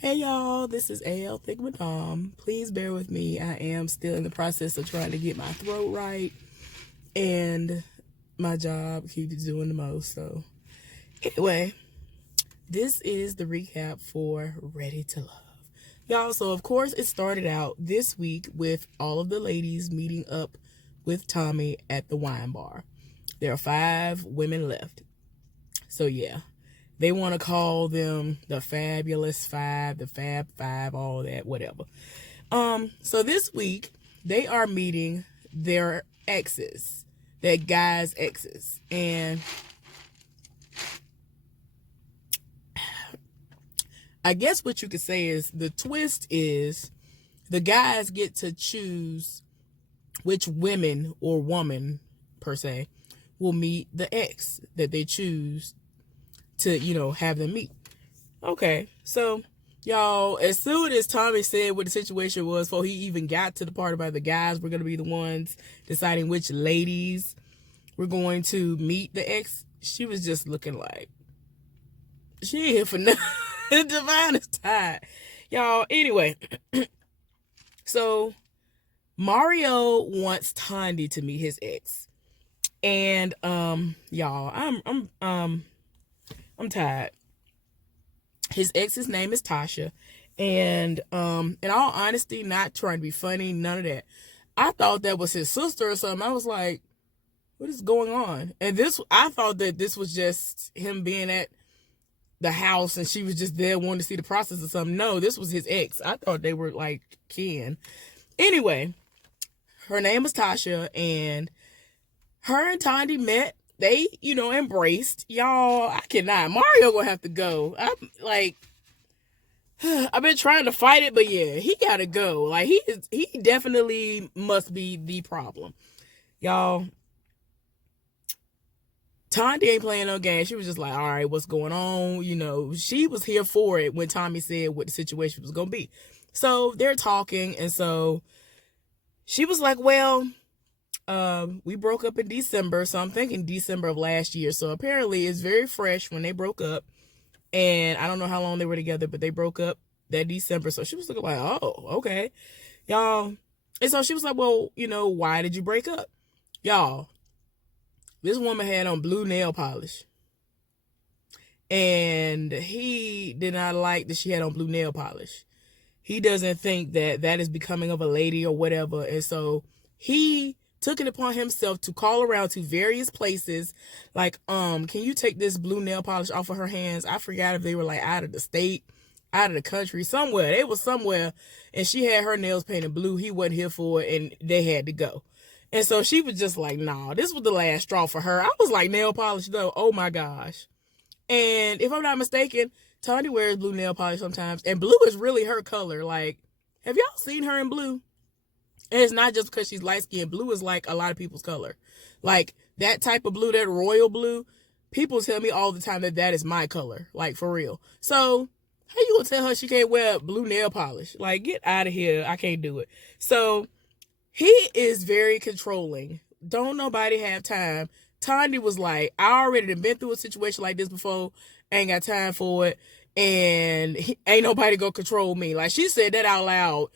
Hey y'all, this is AL Thick Madame. Please bear with me. I am still in the process of trying to get my throat right, and my job keeps doing the most. So, anyway, this is the recap for Ready to Love. Y'all, so of course, it started out this week with all of the ladies meeting up with Tommy at the wine bar. There are 5 women left. So, yeah, they want to call them the Fabulous Five, the Fab Five, all that, whatever. So this week they are meeting their exes, that guy's exes. And I guess what you could say is the twist is the guys get to choose which women or woman per se will meet the ex that they choose to, have them meet. Okay, so y'all, as soon as Tommy said what the situation was, before he even got to the part about the guys were going to be the ones deciding which ladies were going to meet the ex, she was just looking like she ain't here for nothing. Divine is tired, y'all. Anyway, so Mario wants Tandy to meet his ex, and y'all, I'm tired. His ex's name is Tasha. And in all honesty, not trying to be funny, none of that. I thought that was his sister or something. I was like, what is going on? And I thought that this was just him being at the house and she was just there wanting to see the process or something. No, this was his ex. I thought they were like kin. Anyway, her name was Tasha, and her and Tandy met. They, embraced. Y'all, I cannot. Mario gonna have to go. I'm like, I've been trying to fight it, but yeah, he gotta go. Like he definitely must be the problem. Y'all, Tandy ain't playing no game. She was just like, all right, what's going on? She was here for it when Tommy said what the situation was gonna be. So they're talking, and so she was like, well, we broke up in December, so I'm thinking December of last year. So apparently it's very fresh when they broke up. And I don't know how long they were together, but they broke up that December. So she was looking like, oh, okay. Y'all. And so she was like, well, why did you break up? Y'all, this woman had on blue nail polish. And he did not like that she had on blue nail polish. He doesn't think that that is becoming of a lady or whatever. And so he took it upon himself to call around to various places like, can you take this blue nail polish off of her hands? I forgot if they were like out of the state, out of the country, somewhere. They was somewhere, and she had her nails painted blue. He wasn't here for it, and they had to go. And so she was just like, nah, this was the last straw for her. I was like, nail polish though, oh my gosh. And if I'm not mistaken, Tony wears blue nail polish sometimes, and blue is really her color. Like, have y'all seen her in blue? And it's not just because she's light skinned. Blue is like a lot of people's color. Like that type of blue, that royal blue, people tell me all the time that that is my color. Like for real. So how you gonna tell her she can't wear blue nail polish? Like, get out of here. I can't do it. So he is very controlling. Don't nobody have time. Tandy was like, I already been through a situation like this before. Ain't got time for it. And ain't nobody gonna control me. Like, she said that out loud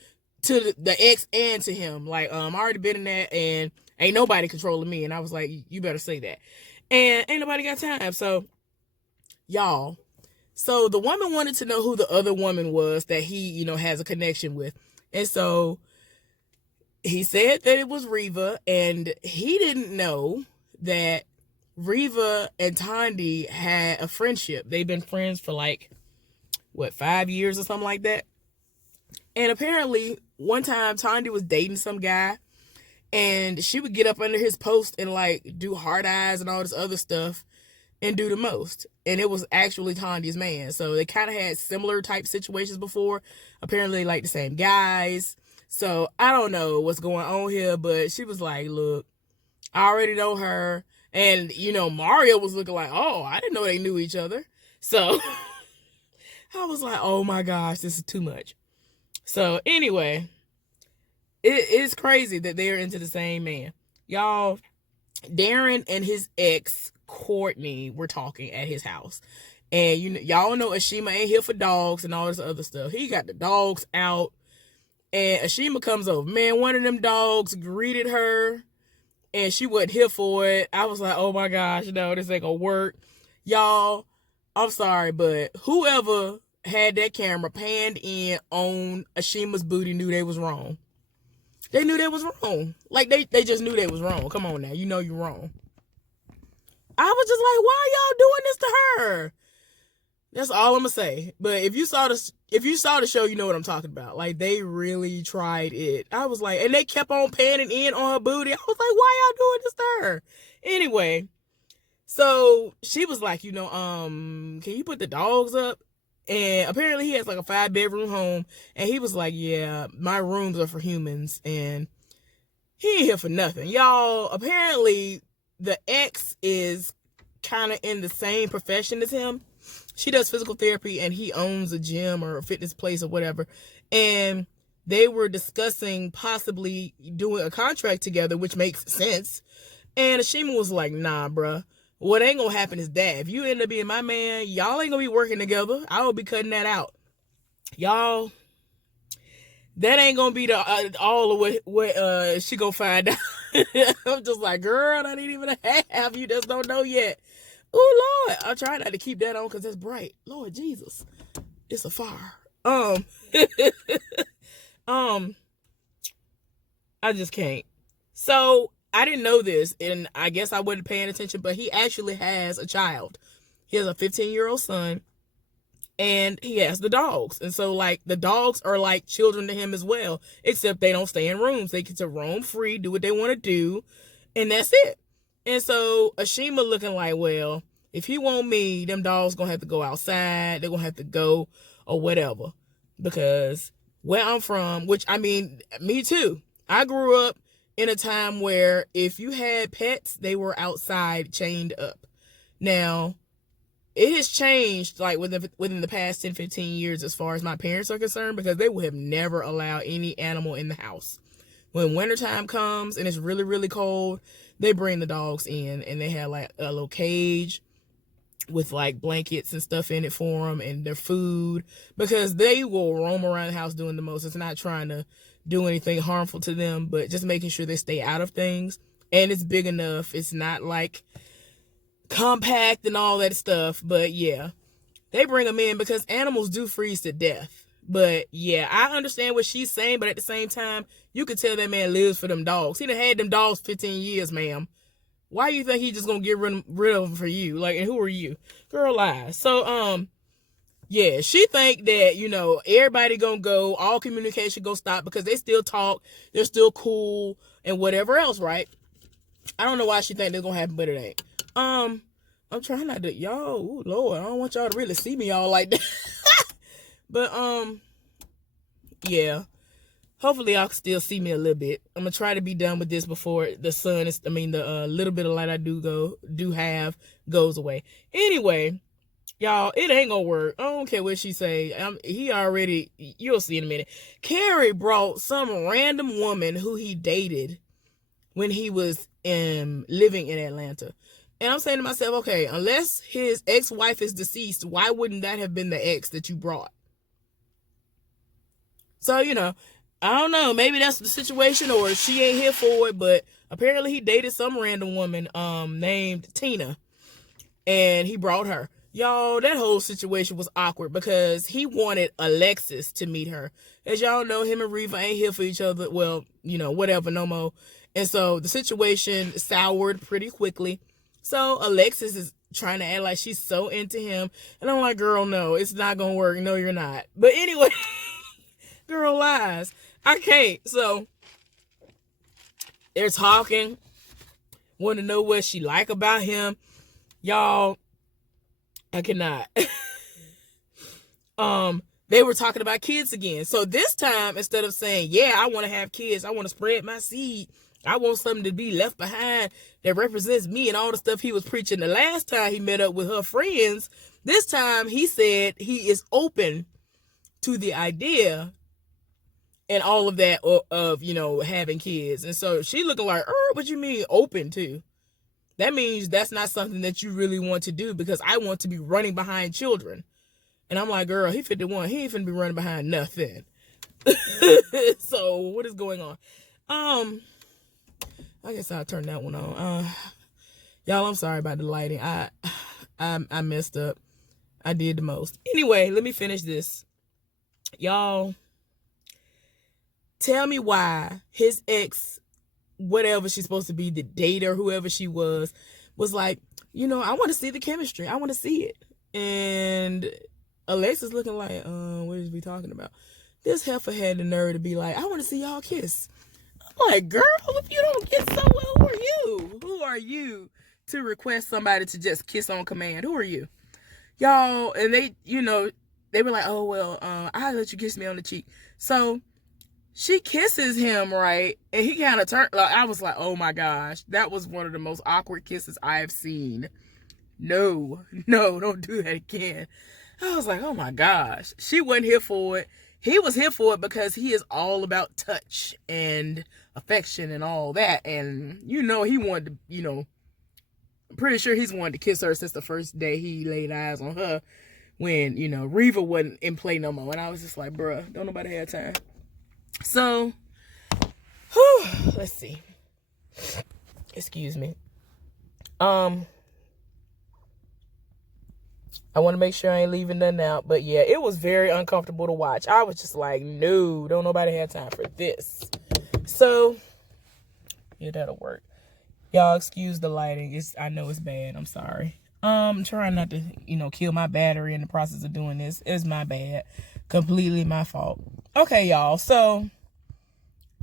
to the ex and to him. Like, I already been in that, and ain't nobody controlling me. And I was like, you better say that. And ain't nobody got time. So, y'all. So the woman wanted to know who the other woman was that he, has a connection with. And so he said that it was Reva, and he didn't know that Reva and Tandy had a friendship. They've been friends for like, 5 years or something like that. And apparently, one time Tandy was dating some guy, and she would get up under his post and like do hard eyes and all this other stuff and do the most. And it was actually Tandy's man. So they kind of had similar type situations before. Apparently, like the same guys. So I don't know what's going on here, but she was like, look, I already know her. And, Mario was looking like, oh, I didn't know they knew each other. So I was like, oh my gosh, this is too much. So anyway, it is crazy that they're into the same man. Y'all, Darren and his ex, Courtney, were talking at his house. And y'all know Ashima ain't here for dogs and all this other stuff. He got the dogs out. And Ashima comes over. Man, one of them dogs greeted her. And she wasn't here for it. I was like, oh my gosh, no, this ain't gonna work. Y'all, I'm sorry, but whoever had that camera panned in on Ashima's booty knew they was wrong. They knew they was wrong. Like, they just knew they was wrong. Come on now, you know you're wrong. I was just like, why are y'all doing this to her? That's all I'm gonna say. But if you saw the show, you know what I'm talking about. Like, they really tried it. I was like, and they kept on panning in on her booty. I was like, why y'all doing this to her? Anyway, so she was like, can you put the dogs up? And apparently he has like a 5-bedroom home. And he was like, yeah, my rooms are for humans. And he ain't here for nothing. Y'all, apparently the ex is kind of in the same profession as him. She does physical therapy and he owns a gym or a fitness place or whatever. And they were discussing possibly doing a contract together, which makes sense. And Ashima was like, nah, bruh. What ain't gonna happen is that if you end up being my man, y'all ain't gonna be working together. I will be cutting that out. Y'all, that ain't gonna be the all of what she gonna find out. I'm just like, girl, that ain't even a half. You just don't know yet. Oh Lord, I try not to keep that on because it's bright. Lord Jesus, it's a fire. I just can't. So I didn't know this, and I guess I wasn't paying attention, but he actually has a child. He has a 15-year-old son, and he has the dogs. And so, like, the dogs are like children to him as well, except they don't stay in rooms. They get to roam free, do what they want to do, and that's it. And so Ashima looking like, well, if he want me, them dogs gonna have to go outside. They're gonna have to go or whatever. Because where I'm from, which, I mean, me too. I grew up in a time where if you had pets, they were outside chained up. Now, it has changed like within the past 10, 15 years as far as my parents are concerned, because they would have never allowed any animal in the house. When wintertime comes and it's really, really cold, they bring the dogs in and they have like a little cage with like blankets and stuff in it for them and their food, because they will roam around the house doing the most. It's not trying to do anything harmful to them, but just making sure they stay out of things. And it's big enough. It's not like compact and all that stuff. But yeah, they bring them in because animals do freeze to death. But yeah, I understand what she's saying, but at the same time, you could tell that man lives for them dogs. He done had them dogs 15 years, ma'am. Why do you think he just gonna get rid of them for you? Like, and who are you? Girl, lies. So, yeah, she think that, everybody gonna go, all communication gonna stop because they still talk, they're still cool, and whatever else, right? I don't know why she think that's gonna happen, but it ain't. I'm trying not to, y'all, ooh, Lord, I don't want y'all to really see me all like that. But, yeah. Hopefully y'all can still see me a little bit. I'm gonna try to be done with this before the little bit of light I do have goes away. Anyway, y'all, it ain't gonna work. I don't care what she say. You'll see in a minute. Carrie brought some random woman who he dated when he was living in Atlanta. And I'm saying to myself, okay, unless his ex-wife is deceased, why wouldn't that have been the ex that you brought? So, I don't know. Maybe that's the situation, or she ain't here for it. But apparently he dated some random woman named Tina, and he brought her. Y'all, that whole situation was awkward because he wanted Alexis to meet her. As y'all know, him and Reva ain't here for each other. Well, whatever, no more. And so the situation soured pretty quickly. So Alexis is trying to act like she's so into him. And I'm like, girl, no, it's not going to work. No, you're not. But anyway, girl, lies. I can't. So they're talking. Want to know what she like about him. Y'all, I cannot. They were talking about kids again. So this time, instead of saying, yeah, I want to have kids, I want to spread my seed, I want something to be left behind that represents me and all the stuff he was preaching the last time he met up with her friends, this time he said he is open to the idea and all of that of having kids. And so she looking like, what you mean open to? that means that's not something that you really want to do, because I want to be running behind children. And I'm like, girl, he 51. He ain't finna be running behind nothing. So what is going on? I guess I'll turn that one on. Y'all, I'm sorry about the lighting. I messed up. I did the most. Anyway, let me finish this. Y'all, tell me why his ex, whatever she's supposed to be, the date or whoever she was like, I want to see the chemistry. I want to see it. And Alexis looking like, what is we talking about? This heifer had the nerve to be like, I want to see y'all kiss. I'm like, girl, if you don't get so well, who are you? Who are you to request somebody to just kiss on command? Who are you? Y'all, and they, they were like, oh, well, I'll let you kiss me on the cheek. So she kisses him, right? And he kind of turned, like, I was like, oh my gosh, that was one of the most awkward kisses I have seen. No, don't do that again. I was like, oh my gosh. She wasn't here for it. He was here for it because he is all about touch and affection and all that. And, he wanted to, I'm pretty sure he's wanted to kiss her since the first day he laid eyes on her when, Reva wasn't in play no more. And I was just like, bruh, don't nobody have time. So, let's see. Excuse me. I want to make sure I ain't leaving nothing out. But yeah, it was very uncomfortable to watch. I was just like, no, don't nobody have time for this. So, yeah, that'll work. Y'all excuse the lighting. I know it's bad. I'm sorry. I'm trying not to, kill my battery in the process of doing this. It's my bad. Completely my fault. Okay, y'all. So,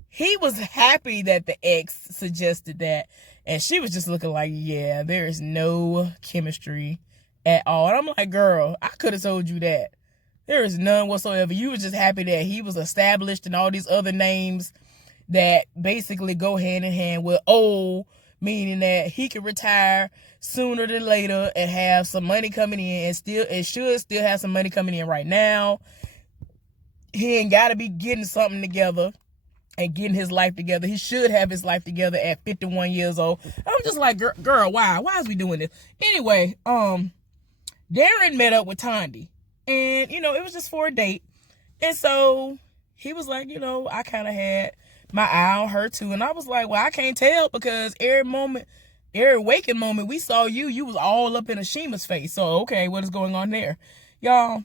he was happy that the ex suggested that. And she was just looking like, yeah, there is no chemistry at all. And I'm like, girl, I could have told you that. There is none whatsoever. You were just happy that he was established and all these other names that basically go hand in hand with old, meaning that he could retire sooner than later and have some money coming in, and should still have some money coming in right now. He ain't got to be getting something together and getting his life together. He should have his life together at 51 years old. I'm just like, girl, why is we doing this? Anyway, Darren met up with Tondi, and, it was just for a date. And so he was like, I kind of had my eye on her too. And I was like, well, I can't tell, because every waking moment we saw you was all up in Ashima's face. So, okay, what is going on there? Y'all,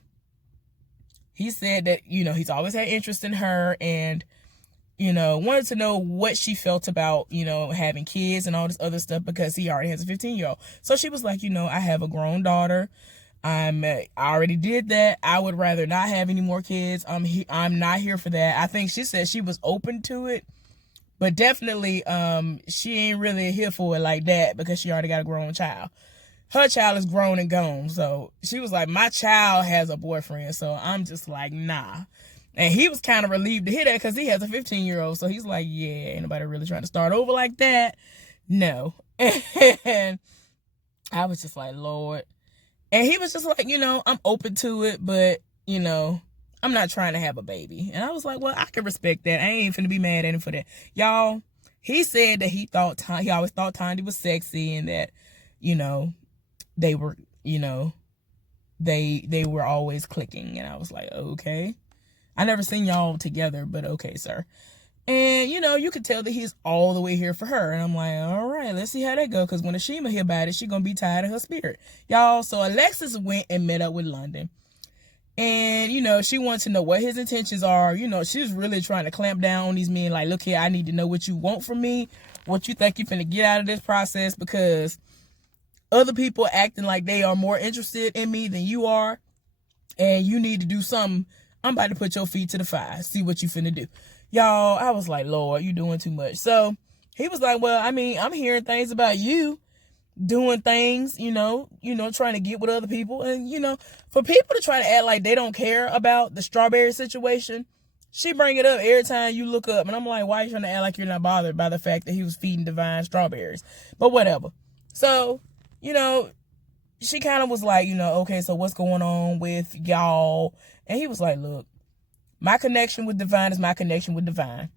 he said that, he's always had interest in her, and, wanted to know what she felt about, having kids and all this other stuff, because he already has a 15-year-old. So she was like, I have a grown daughter. I already did that. I would rather not have any more kids. I'm not here for that. I think she said she was open to it, but definitely she ain't really here for it like that, because she already got a grown child. Her child is grown and gone. So she was like, my child has a boyfriend. So I'm just like, nah. And he was kind of relieved to hear that, because he has a 15-year-old. So he's like, yeah, ain't nobody really trying to start over like that. No. And I was just like, Lord. And he was just like, I'm open to it, but, I'm not trying to have a baby. And I was like, well, I can respect that. I ain't finna be mad at him for that. Y'all, he said that he always thought Tondi was sexy, and that, they were, they were always clicking. And I was like, okay. I never seen y'all together, but okay, sir. And, you could tell that he's all the way here for her. And I'm like, all right, let's see how that go. Because when Ashima hear about it, she going to be tired of her spirit. Y'all, so Alexis went and met up with London. And, she wants to know what his intentions are. She's really trying to clamp down on these men. Like, look here, I need to know what you want from me. What you think you're finna get out of this process. Because other people acting like they are more interested in me than you are. And you need to do something. I'm about to put your feet to the fire. See what you finna do. Y'all, I was like, Lord, you doing too much. So he was like, well, I'm hearing things about you doing things, trying to get with other people. And, for people to try to act like they don't care about the strawberry situation, she bring it up every time you look up. And I'm like, why are you trying to act like you're not bothered by the fact that he was feeding Divine strawberries? But whatever. So, she kind of was like, okay, so what's going on with y'all? And he was like, look, my connection with Divine is my connection with Divine.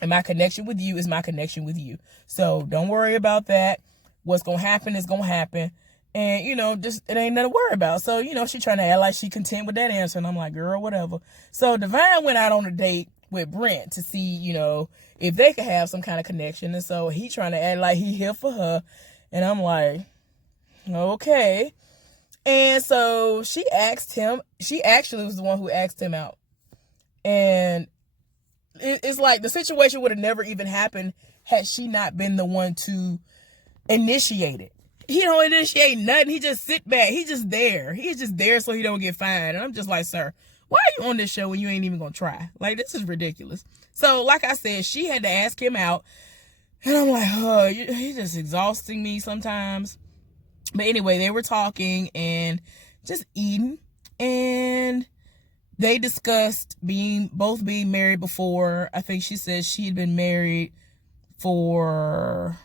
And my connection with you is my connection with you. So don't worry about that. What's gonna happen is gonna happen. And, just it ain't nothing to worry about. So, she trying to act like she content with that answer. And I'm like, girl, whatever. So Divine went out on a date with Brent to see, if they could have some kind of connection. And so he trying to act like he here for her. And I'm like, okay. And so she asked him, she actually was the one who asked him out. And it's like the situation would have never even happened had she not been the one to initiate it. He don't initiate nothing. He just sit back. He's just there. He's just there so he don't get fined. And I'm just like, sir, why are you on this show when you ain't even gonna try? Like, this is ridiculous. So, like I said, she had to ask him out. And I'm like, oh, he's just exhausting me sometimes. But anyway, they were talking and just eating. And they discussed both being married before. I think she said she had been married for...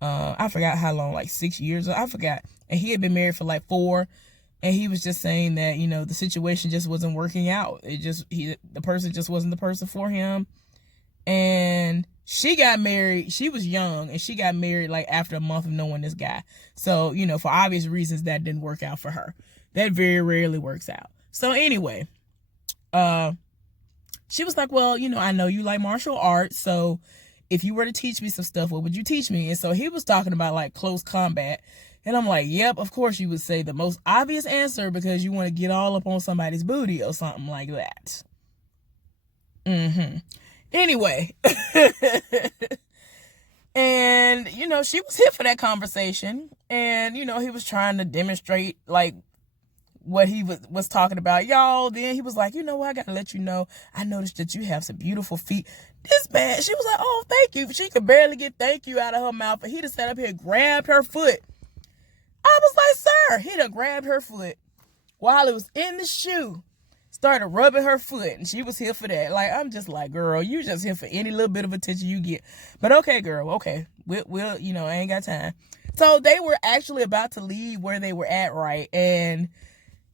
I forgot how long, like 6 years. I forgot. And he had been married for like 4. And he was just saying that, the situation just wasn't working out. The person just wasn't the person for him. And she got married. She was young and she got married like after a month of knowing this guy. So, for obvious reasons that didn't work out for her. That very rarely works out. So anyway, she was like, well, I know you like martial arts. So if you were to teach me some stuff, what would you teach me? And so he was talking about like close combat. And I'm like, yep, of course you would say the most obvious answer because you want to get all up on somebody's booty or something like that. Anyway. And, she was here for that conversation. And, he was trying to demonstrate like what he was talking about. Y'all, then he was like, what, I gotta let you know, I noticed that you have some beautiful feet. This man, she was like, oh, thank you. She could barely get thank you out of her mouth. And he just sat up here and grabbed her foot. I was like, sir, he done grabbed her foot while it was in the shoe. Started rubbing her foot. And she was here for that. Like, I'm just like, girl, you just here for any little bit of attention you get. But okay, girl, okay. We'll I ain't got time. So they were actually about to leave where they were at, right? And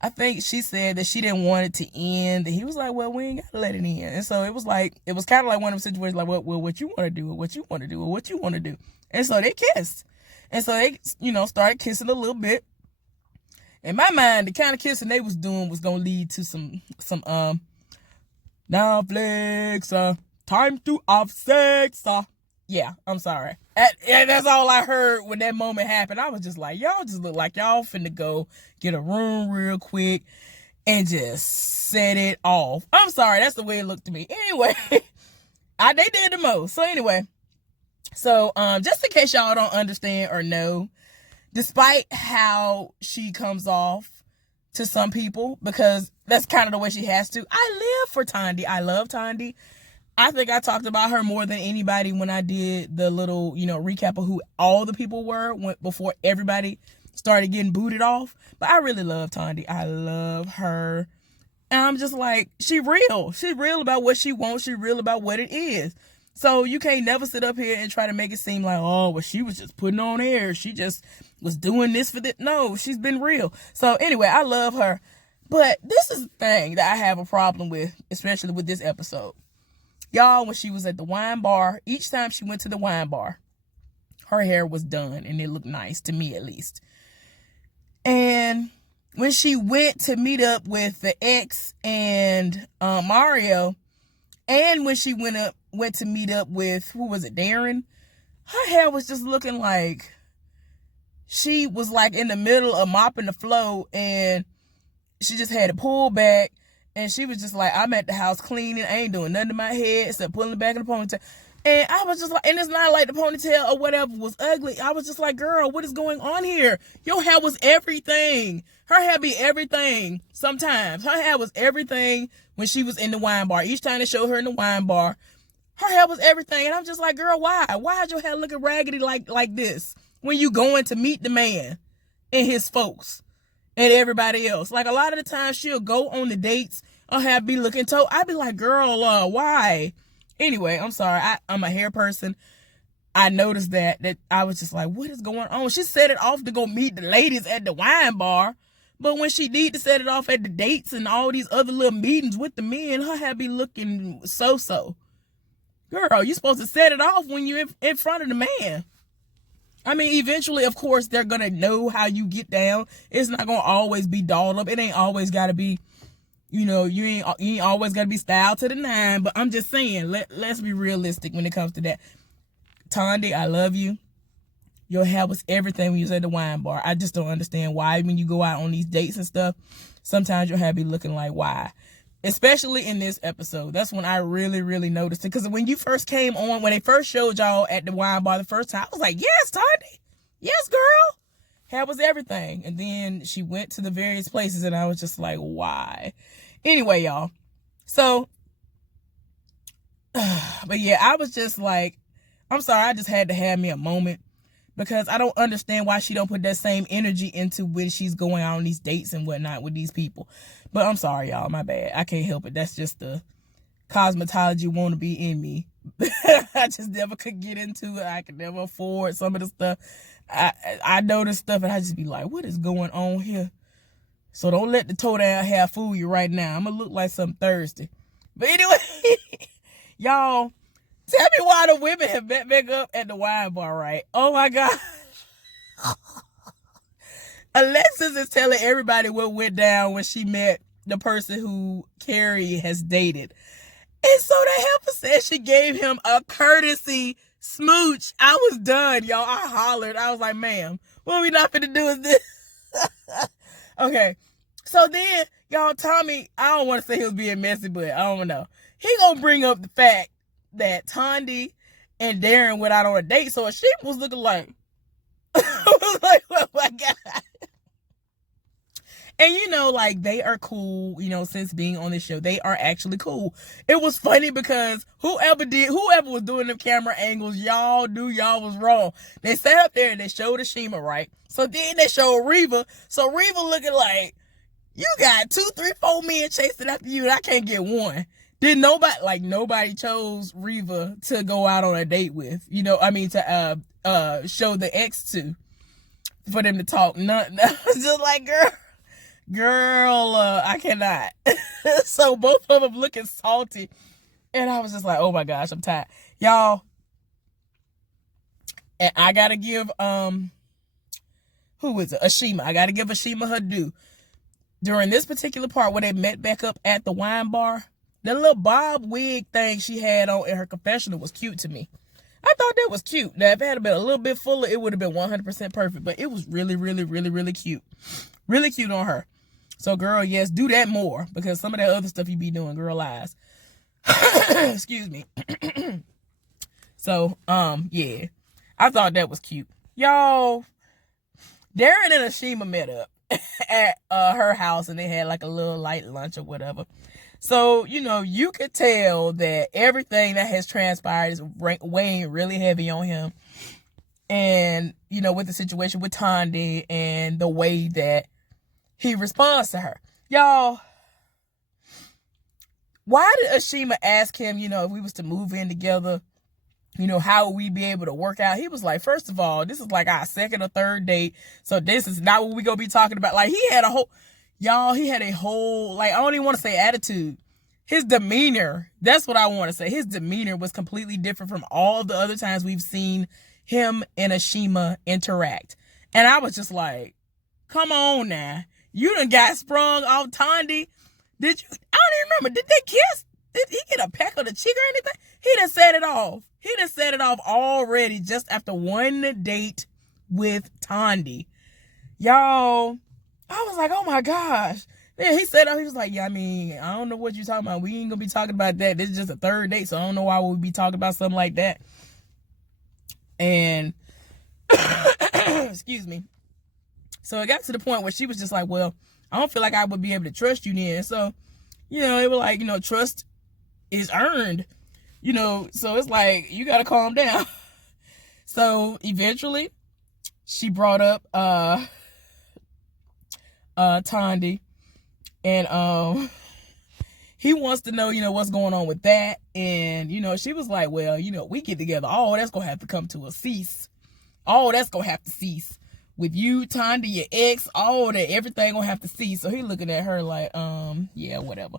I think she said that she didn't want it to end. And he was like, well, we ain't got to let it end. And so it was kind of like one of them situations like, well, what you want to do, or what you want to do, or what you want to do. And so they kissed. And so they, started kissing a little bit. In my mind, the kind of kissing they was doing was going to lead to some now flex, time to have sex. Yeah, I'm sorry. And that's all I heard when that moment happened. I was just like, y'all just look like y'all finna go get a room real quick and just set it off. I'm sorry, that's the way it looked to me. Anyway, they did the most. So anyway, just in case y'all don't understand or know, despite how she comes off to some people, because that's kind of the way she has to, I live for Tandi. I love Tandi. I think I talked about her more than anybody when I did the little, recap of who all the people were before everybody started getting booted off. But I really love Tandi. I love her. And I'm just like, she real. She real about what she wants. She real about what it is. So you can't never sit up here and try to make it seem like, oh, well, she was just putting on air. She just was doing this for this. No, she's been real. So anyway, I love her. But this is the thing that I have a problem with, especially with this episode. Y'all, when she was at the wine bar, each time she went to the wine bar, her hair was done and it looked nice, to me at least. And when she went to meet up with the ex and Mario, and when she went to meet up with, who was it, Darren, her hair was just looking like she was like in the middle of mopping the floor and she just had it pulled back. And she was just like, I'm at the house cleaning. I ain't doing nothing to my head except pulling it back in the ponytail. And I was just like, and it's not like the ponytail or whatever was ugly. I was just like, girl, what is going on here? Your hair was everything. Her hair be everything sometimes. Her hair was everything when she was in the wine bar. Each time they showed her in the wine bar, her hair was everything. And I'm just like, girl, why? Why is your hair looking raggedy like this when you going to meet the man and his folks? And everybody else. Like, a lot of the time she'll go on the dates or have be looking told. I'd be like, girl, why? Anyway, I'm sorry. I'm a hair person. I noticed that I was just like, what is going on? She set it off to go meet the ladies at the wine bar. But when she need to set it off at the dates and all these other little meetings with the men, her hair be looking so-so. Girl, you supposed to set it off when you're in front of the man. I mean, eventually, of course, they're gonna know how you get down. It's not gonna always be dolled up. It ain't always gotta be, you ain't always gotta be styled to the nine. But I'm just saying, let's be realistic when it comes to that. Tondi, I love you. Your hair was everything when you was at the wine bar. I just don't understand why when you go out on these dates and stuff, sometimes your hair be looking like why. Especially in this episode. That's when I really, really noticed it. Because when you first came on, when they first showed y'all at the wine bar the first time, I was like, yes, Tondi. Yes, girl. Hair was everything. And then she went to the various places and I was just like, why? Anyway, y'all. So, but yeah, I was just like, I'm sorry, I just had to have me a moment. Because I don't understand why she don't put that same energy into when she's going out on these dates and whatnot with these people. But I'm sorry, y'all. My bad. I can't help it. That's just the cosmetology wannabe in me. I just never could get into it. I could never afford some of the stuff. I know this stuff and I just be like, what is going on here? So don't let the toe down hair fool you right now. I'm going to look like something thirsty. But anyway, y'all. Tell me why the women have met back up at the wine bar, right? Oh my God. Alexis is telling everybody what went down when she met the person who Carrie has dated. And so the helper said she gave him a courtesy smooch. I was done, y'all. I hollered. I was like, ma'am, what we not finna do is this. Okay. So then, y'all, Tommy, I don't want to say he was being messy, but I don't know. He gonna bring up the fact that Tondi and Darren went out on a date, so she was looking like, I was like, oh my God. And like they are cool, since being on this show, they are actually cool. It was funny because whoever was doing them camera angles, y'all knew y'all was wrong. They sat up there and they showed Ashima, right? So then they showed Reva. So Reva looking like, you got 2, 3, 4 men chasing after you and I can't get one. Did nobody chose Reva to go out on a date with, to show the ex to, for them to talk. Nothing. I was just like, girl, I cannot. So both of them looking salty. And I was just like, oh my gosh, I'm tired. Y'all, and I gotta give, who is it? Ashima. I gotta give Ashima her due. During this particular part where they met back up at the wine bar, the little bob wig thing she had on in her confessional was cute to me. I thought that was cute. Now, if it had been a little bit fuller, it would have been 100% perfect. But it was really, really, really, really cute. Really cute on her. So, girl, yes, do that more. Because some of that other stuff you be doing, girl, lies. Excuse me. So, yeah. I thought that was cute. Y'all, Darren and Ashima met up at her house. And they had like a little light lunch or whatever. So, you could tell that everything that has transpired is weighing really heavy on him. And, with the situation with Tondi and the way that he responds to her. Y'all, why did Ashima ask him, if we was to move in together, how would we be able to work out? He was like, first of all, this is like our second or third date. So this is not what we gonna be talking about. Like, he had a whole, like, I don't even want to say attitude. His demeanor, that's what I want to say. His demeanor was completely different from all the other times we've seen him and Ashima interact. And I was just like, come on now. You done got sprung off Tondi. Did you? I don't even remember. Did they kiss? Did he get a peck of the cheek or anything? He done set it off. He done set it off already just after one date with Tondi. Y'all, I was like, oh my gosh. Then he said, he was like, yeah, I don't know what you're talking about. We ain't gonna be talking about that. This is just a third date, so I don't know why we'd be talking about something like that. And, excuse me. So it got to the point where she was just like, well, I don't feel like I would be able to trust you then. So, it was like, trust is earned, so it's like, you gotta calm down. So eventually she brought up, Tondi. And he wants to know, what's going on with that. And, she was like, well, we get together. Oh, that's going to have to come to a cease. Oh, that's going to have to cease. With you, Tondi, your ex, all that, everything going to have to cease. So he looking at her like, yeah, whatever.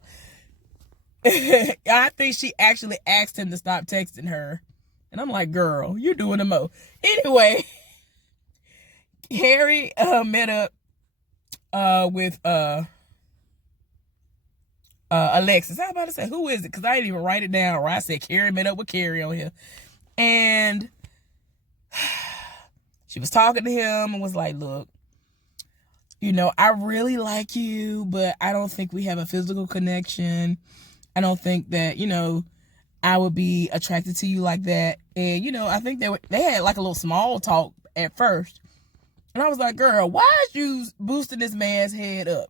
I think she actually asked him to stop texting her. And I'm like, girl, you're doing the most. Anyway, Carrie met up with Alexis. I was about to say, who is it? Because I didn't even write it down. Or I said Carrie met up with Carrie on here. And she was talking to him and was like, look, you know, I really like you, but I don't think we have a physical connection. I don't think that, you know, I would be attracted to you like that. And, you know, I think they had like a little small talk at first. And I was like, girl, why is you boosting this man's head up?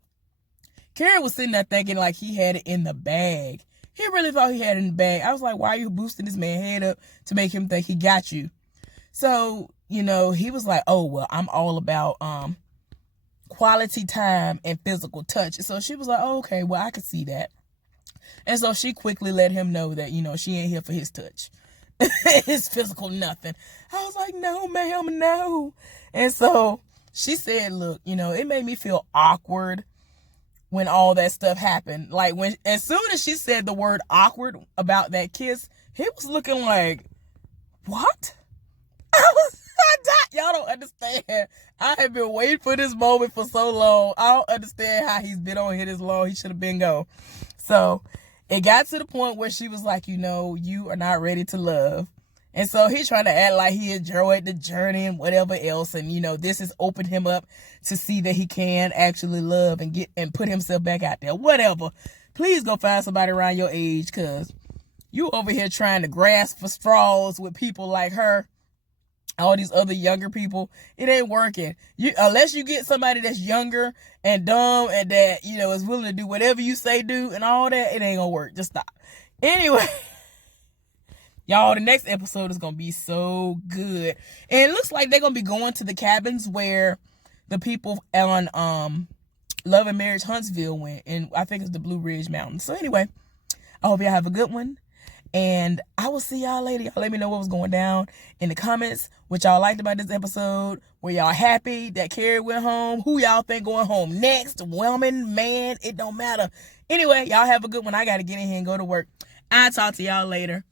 Carrie was sitting there thinking like he had it in the bag. He really thought he had it in the bag. I was like, why are you boosting this man's head up to make him think he got you? So, you know, he was like, oh, well, I'm all about quality time and physical touch. So she was like, oh, okay, well, I could see that. And so she quickly let him know that, you know, she ain't here for his touch. His physical nothing. I was like, no, ma'am, no. And so she said, look, you know, it made me feel awkward when all that stuff happened. Like, as soon as she said the word awkward about that kiss, he was looking like, what? Y'all don't understand. I have been waiting for this moment for so long. I don't understand how he's been on here this long. He should have been gone. So it got to the point where she was like, you know, you are not ready to love. And so he's trying to act like he enjoyed the journey and whatever else. And, you know, this has opened him up to see that he can actually love and put himself back out there. Whatever. Please go find somebody around your age, because you over here trying to grasp for straws with people like her, all these other younger people. It ain't working. Unless you get somebody that's younger and dumb and that, you know, is willing to do whatever you say do and all that, it ain't gonna work. Just stop. Anyway, y'all, the next episode is gonna be so good. And it looks like they're gonna be going to the cabins where the people on Love and Marriage Huntsville went, and I think it's the Blue Ridge Mountains. So anyway, I hope y'all have a good one. And I will see y'all later. Y'all let me know what was going down in the comments, what y'all liked about this episode. Were y'all happy that Carrie went home? Who y'all think going home next? Woman, man, it don't matter. Anyway, y'all have a good one. I got to get in here and go to work. I'll talk to y'all later.